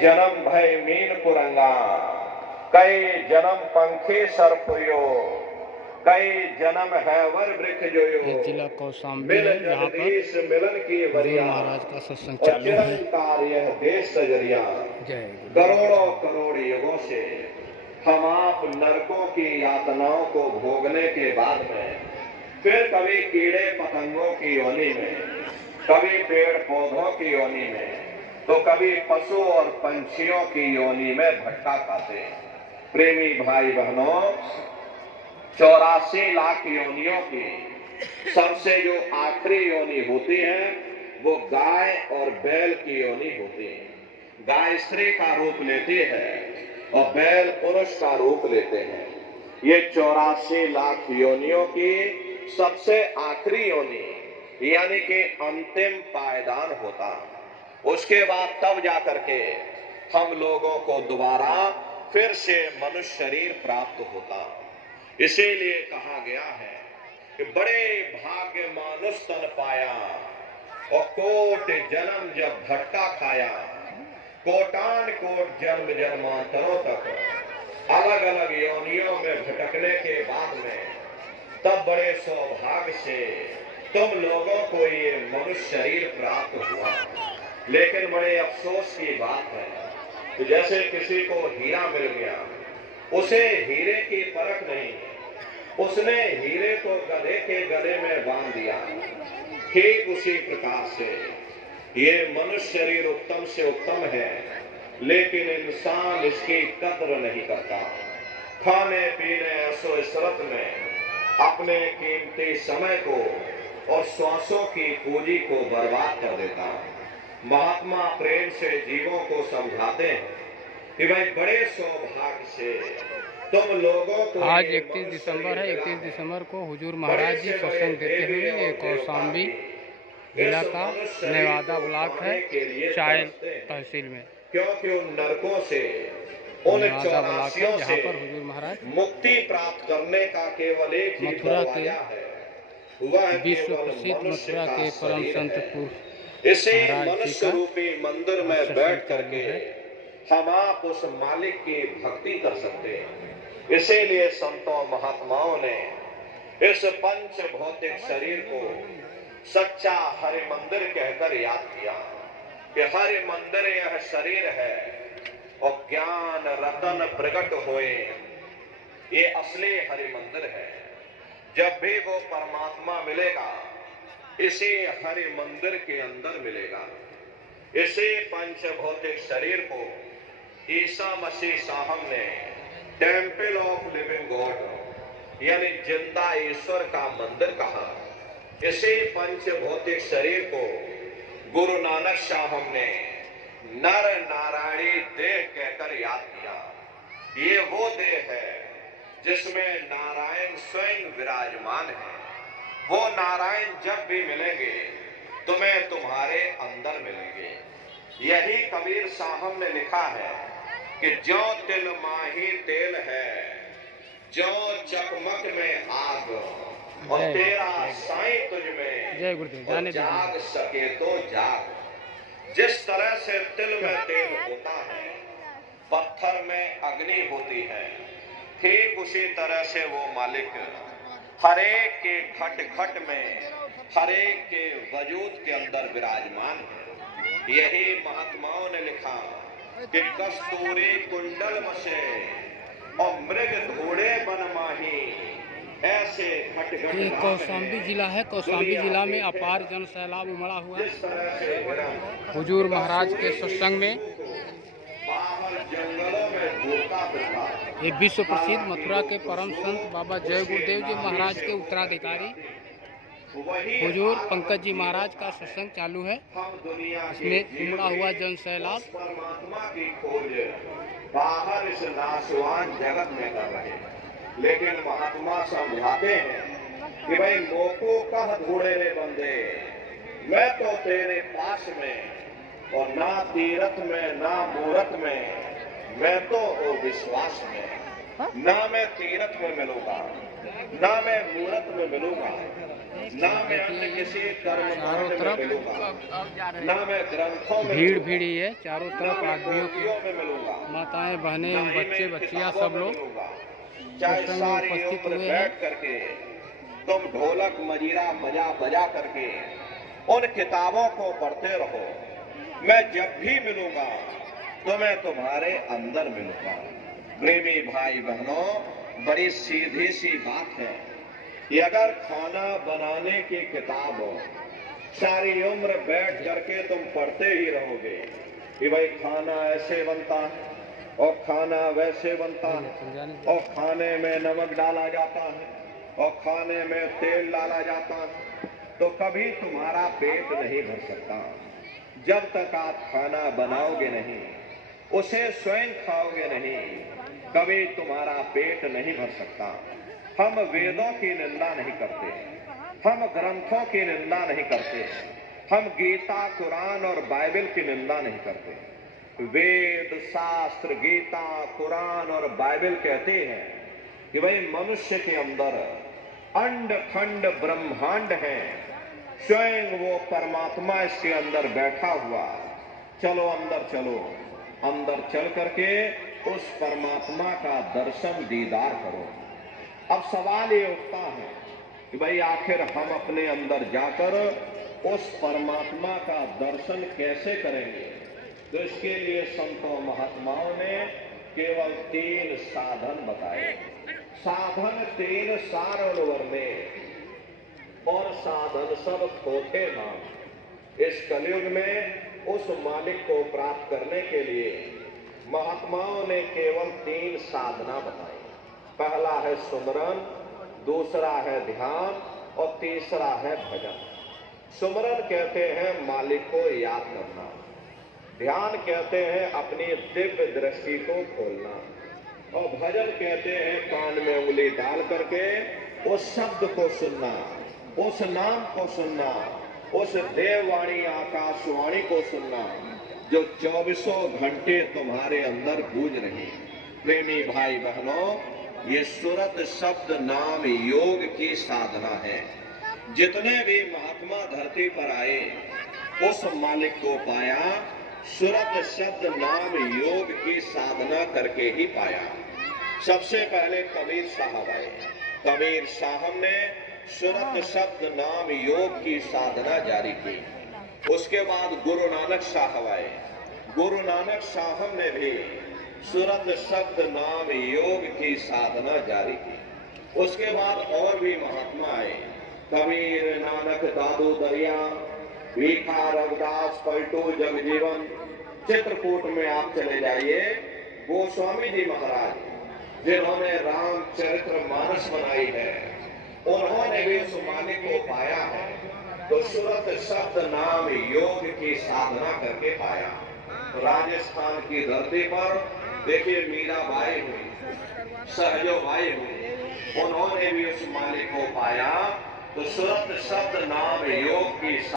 जन्म भय मीन कुरंगा, कई जन्म पंखे सरपुयो, कई जन्म है वर वृक्ष जोयो। ये जिला कौशाम्बी है, यहाँ पर मिलन की हुजूर महाराज का सत्संग चालू है। यह देश सजरिया, करोड़ों करोड़ युगों से हम आप नरकों की यातनाओं को भोगने के बाद में फिर कभी कीड़े पतंगों की योनि में, कभी पेड़ पौधों की योनि में, तो कभी पशु और पंछियों की योनि में भटका खाते। प्रेमी भाई बहनों, 84 लाख योनियों की सबसे जो आखिरी योनि होती है वो गाय और बैल की योनि होती है। गाय स्त्री का रूप लेती है और बैल पुरुष का रूप लेते हैं। ये 84 लाख योनियों की सबसे आखिरी योनि यानी कि अंतिम पायदान होता। उसके बाद तब जाकर के हम लोगों को दोबारा फिर से मनुष्य शरीर प्राप्त होता। इसीलिए कहा गया है कि बड़े भाग्य मानुष तन पाया और कोट जन्म जब भटका खाया, कोटान कोट जन्म जन्मांतरों तक अलग अलग योनियों में भटकने के बाद में तब बड़े सौभाग्य से तुम लोगों को ये मनुष्य शरीर प्राप्त हुआ। लेकिन बड़े अफसोस की बात है कि जैसे किसी को हीरा मिल गया, उसे हीरे की परख नहीं, उसने हीरे को गधे के गले में बांध दिया। ठीक उसी प्रकार से ये मनुष्य शरीर उत्तम से उत्तम है, लेकिन इंसान इसकी कद्र नहीं करता। खाने पीने ऐसो इसरत में अपने कीमती समय को और श्वासों की पूंजी को बर्बाद कर देता। महात्मा प्रेम से जीवों को समझाते हैं कि भाई बड़े सौभाग्य से तुम लोगों को, आज 31 दिसंबर है। 31 दिसंबर को हुजूर महाराज जी सत्संग देते हुए ये कौशाम्बी जिला का नेवादा ब्लॉक है, चायल तहसील में, क्योंकि उन नरकों से, उन 84 जहाँ पर हुजूर महाराज मुक्ति प्राप्त करने का केवल एक ही मथुरा के विश्व प्रसिद्ध मथुरा के परम संत इसी मनुष्य रूपी मंदिर में बैठ करके हम आप उस मालिक की भक्ति कर सकते हैं। इसीलिए संतों महात्माओं ने इस पंच भौतिक शरीर को सच्चा हरि मंदिर कहकर याद किया कि हरि मंदिर यह शरीर है और ज्ञान रतन प्रकट होए, ये असली हरि मंदिर है। जब भी वो परमात्मा मिलेगा इसी हरि मंदिर के अंदर मिलेगा। इसी पंच भौतिक शरीर को ईसा मसीह साहब ने टेम्पल ऑफ लिविंग गॉड यानी जिंदा ईश्वर का मंदिर कहा। इसी पंच भौतिक शरीर को गुरु नानक साहब ने नर नारायणी देह कहकर याद किया। ये वो देह है जिसमें नारायण स्वयं विराजमान है। वो नारायण जब भी मिलेंगे तुम्हें तुम्हारे अंदर मिलेंगे। यही कबीर साहब ने लिखा है कि जो तिल माही तेल है, जो चकमक में आग, और तेरा साईं तुझ में जाग सके तो जाग। जिस तरह से तिल में तेल होता है, पत्थर में अग्नि होती है, ठीक उसी तरह से वो मालिक हरेक के घट घट में, हरेक के वजूद के अंदर विराजमान है। यही महात्माओं ने लिखा कि कस्तूरी कुंडल मसे और मृग घोड़े बन माही, ऐसे घट घट। ये कौशाम्बी जिला है। कौशाम्बी जिला में अपार जन सैलाब उमड़ा हुआ है। हुजूर महाराज के सत्संग में जंगलों में घूमता फिरता ये विश्व प्रसिद्ध मथुरा के परम संत बाबा जय गुरुदेव जी महाराज के उत्तराधिकारी हुजूर पंकज जी महाराज का सत्संग चालू है। इसमें उमड़ा हुआ जन सैलाब परमात्मा की खोज बाहर इस नाशवान जगत में कर रहे हैं। लेकिन महात्मा समझाते हैं कि भाई मोको कह ढूंढे रे बंदे, मैं तो तेरे पास में, और ना तीरथ में ना मूरत में, मैं तो विश्वास में। ना मैं तीरथ में मिलूंगा, ना मैं मूरत में मिलूंगा, ना मैं अन्य किसी कर्म चारों कांड में तरफ मिलूंगा, ना मैं ग्रंथों में भीड़ मिलूंगा, भीड़ ही है चारों ना तरफ मैं आदमियों की, मूर्तियों में मिलूंगा, माताएं बहनें ना ही बच्चे मैं बच्चियां किताबों सब में लोग मिलूंगा। चाहे सत्संग में सारी उपस्थित उम्र हुए हैं। बैठ करके तुम ढोलक मजीरा बजा बजा करके उन किताबों को पढ़ते रहो, मैं जब भी मिलूंगा तो मैं तुम्हारे अंदर मिलूंगा। प्रेमी भाई बहनों, बड़ी सीधी सी बात है कि अगर खाना बनाने की किताब हो, सारी उम्र बैठ करके तुम पढ़ते ही रहोगे कि भाई खाना ऐसे बनता है और खाना वैसे बनता है और खाने में नमक डाला जाता है और खाने में तेल डाला जाता है, तो कभी तुम्हारा पेट नहीं भर सकता। जब तक आप खाना बनाओगे नहीं, उसे स्वयं खाओगे नहीं, कभी तुम्हारा पेट नहीं भर सकता। हम वेदों की निंदा नहीं करते, हम ग्रंथों की निंदा नहीं करते, हम गीता, कुरान और बाइबल की निंदा नहीं करते। वेद, शास्त्र, गीता, कुरान और बाइबल कहते हैं कि भाई मनुष्य के अंदर अंड खंड ब्रह्मांड है, स्वयं वो परमात्मा इसके अंदर बैठा हुआ। चलो अंदर चलो, अंदर चल करके उस परमात्मा का दर्शन दीदार करो। अब सवाल ये उठता है कि भाई आखिर हम अपने अंदर जाकर उस परमात्मा का दर्शन कैसे करेंगे? तो इसके लिए संतों महात्माओं ने केवल 3 साधन बताए। साधन 3 सारण वर्णे और साधन सब खोटे नाम। इस कलयुग में उस मालिक को प्राप्त करने के लिए महात्माओं ने केवल 3 साधना बताई। पहला है सुमरन, दूसरा है ध्यान और तीसरा है भजन। सुमरन कहते हैं मालिक को याद करना, ध्यान कहते हैं अपनी दिव्य दृष्टि को खोलना और भजन कहते हैं कान में उंगली डाल करके उस शब्द को सुनना, उस नाम को सुनना, उस देववाणी आकाशवाणी को सुनना जो 24 घंटे तुम्हारे अंदर गूंज रही। प्रेमी भाई बहनों, ये सुरत शब्द नाम योग की साधना है। जितने भी महात्मा धरती पर आए उस मालिक को पाया, सुरत शब्द नाम योग की साधना करके ही पाया। सबसे पहले कबीर साहब आए। कबीर साहब ने सुरत शब्द नाम योग की साधना जारी की। उसके बाद गुरु नानक साहब आए। गुरु नानक साहब ने भी सुरत शब्द नाम योग की साधना जारी की। उसके बाद और भी महात्मा आए, कबीर, नानक, दादू दरिया, वीखा, रविदास, पलटू, जगजीवन। चित्रकूट में आप चले जाइए, गोस्वामी जी महाराज जिन्होंने रामचरित्र मानस बनाई है, उन्होंने भी उस मालिक को पाया है। तो सुरत शब्द नाम योग की साधना करके पाया। राजस्थान की धरती पर देखिए मीराबाई हुई, सहजो भाई हुई, उन्होंने भी उस मालिक को पाया। तो सुरत शब्द नाम योग की